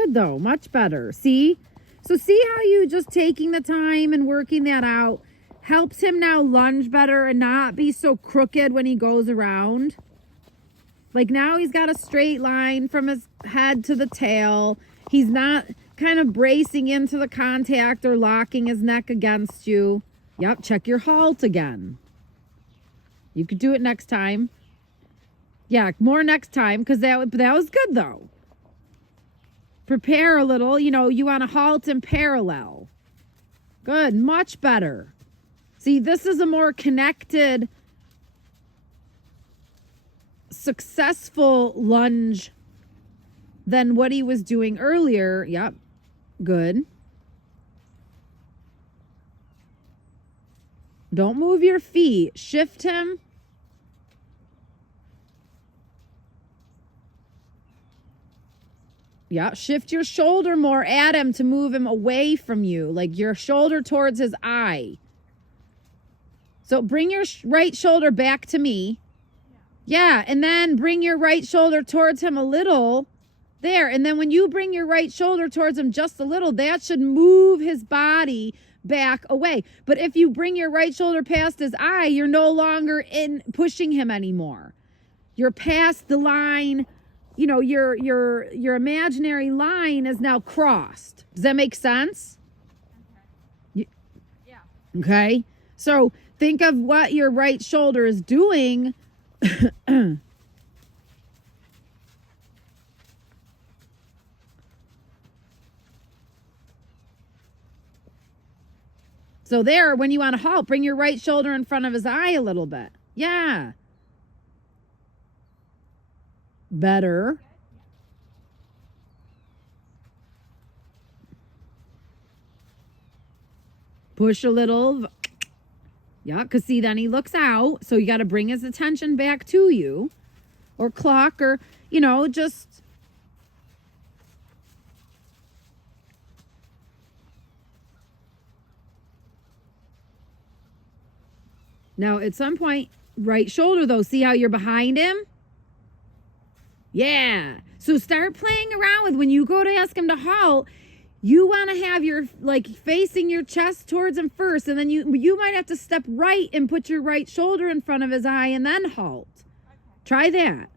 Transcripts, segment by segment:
Good though, much better. See? So see how you just taking the time and working that out helps him now lunge better and not be so crooked when he goes around. Like now he's got a straight line from his head to the tail. He's not kind of bracing into the contact or locking his neck against you. Yep, check your halt again. You could do it next time. Yeah, more next time, because that was good though. Prepare a little, you know, you want to halt in parallel. Good, much better. See, this is a more connected, successful lunge than what he was doing earlier. Yep, good. Don't move your feet. Shift him. Yeah, shift your shoulder more at him to move him away from you, like your shoulder towards his eye. So bring your right shoulder back to me. Yeah, and then bring your right shoulder towards him a little. There, and then when you bring your right shoulder towards him just a little, that should move his body back away. But if you bring your right shoulder past his eye, you're no longer in pushing him anymore. You're past the line. You know, your imaginary line is now crossed. Does that make sense? Okay. Yeah. Okay. So think of what your right shoulder is doing. So there, when you want to halt, bring your right shoulder in front of his eye a little bit. Yeah. Better. Push a little. Yeah, because see, then he looks out. So you got to bring his attention back to you. Or clock, or, you know, just. Now, at some point, right shoulder, though. See how you're behind him? Yeah. So start playing around with when you go to ask him to halt. You want to have your, like, facing your chest towards him first, and then you might have to step right and put your right shoulder in front of his eye and then halt. Okay. Try that.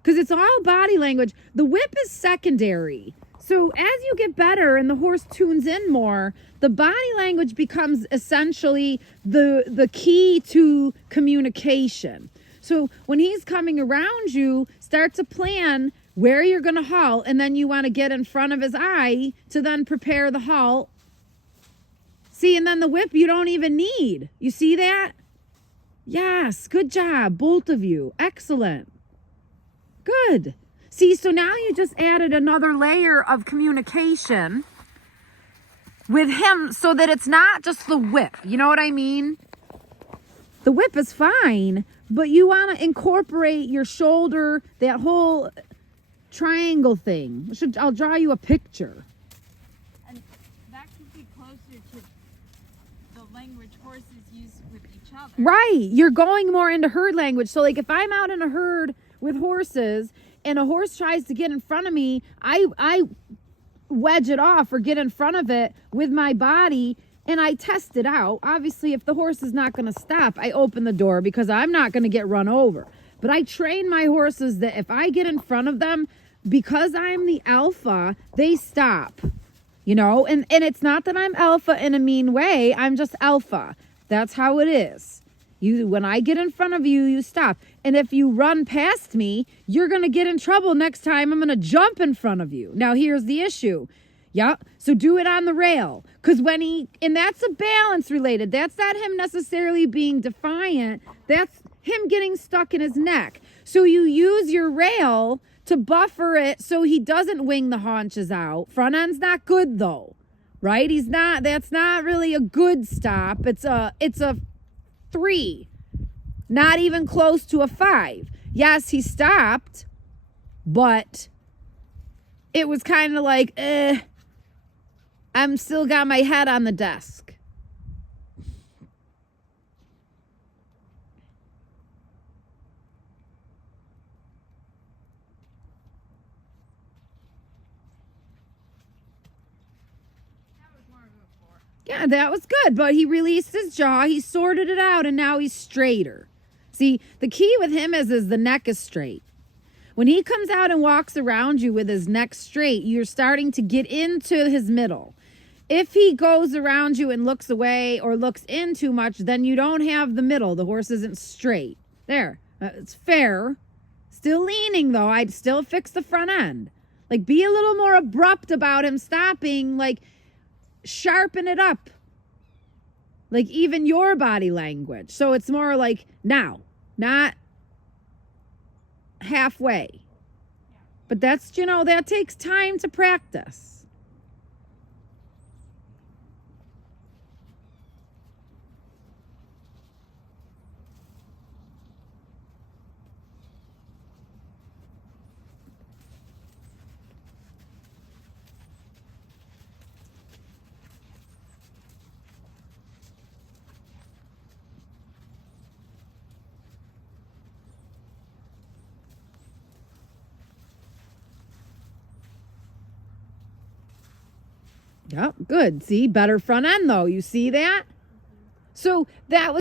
Because it's all body language. The whip is secondary. So as you get better and the horse tunes in more, the body language becomes essentially the key to communication. So when he's coming around you, start to plan where you're going to halt, and then you want to get in front of his eye to then prepare the halt. See, and then the whip you don't even need. You see that? Yes, good job, both of you. Excellent. Good. See, so now you just added another layer of communication with him so that it's not just the whip. You know what I mean? The whip is fine, but you want to incorporate your shoulder, that whole triangle thing. I'll draw you a picture. And that could be closer to the language horses use with each other. Right. You're going more into herd language. So like if I'm out in a herd with horses and a horse tries to get in front of me, I wedge it off or get in front of it with my body and I test it out. Obviously, if the horse is not going to stop, I open the door because I'm not going to get run over. But I train my horses that if I get in front of them, because I'm the alpha, they stop. You know, and it's not that I'm alpha in a mean way. I'm just alpha. That's how it is. When I get in front of you, you stop. And if you run past me, you're going to get in trouble next time. I'm going to jump in front of you. Now, here's the issue. Yeah. So do it on the rail. Because and that's a balance related. That's not him necessarily being defiant. That's him getting stuck in his neck. So you use your rail to buffer it so he doesn't wing the haunches out. Front end's not good though. Right? That's not really a good stop. It's a 3. Not even close to a 5. Yes, he stopped, but it was kind of like, I'm still got my head on the desk. Yeah, that was good. But he released his jaw. He sorted it out, and now he's straighter. See, the key with him is the neck is straight. When he comes out and walks around you with his neck straight, you're starting to get into his middle. If he goes around you and looks away or looks in too much, then you don't have the middle. The horse isn't straight. There. It's fair. Still leaning, though. I'd still fix the front end. Like, be a little more abrupt about him stopping. Like, sharpen it up. Like, even your body language. So it's more like now, not halfway. But that's, that takes time to practice. Yep, good. See, better front end though. You see that? So that was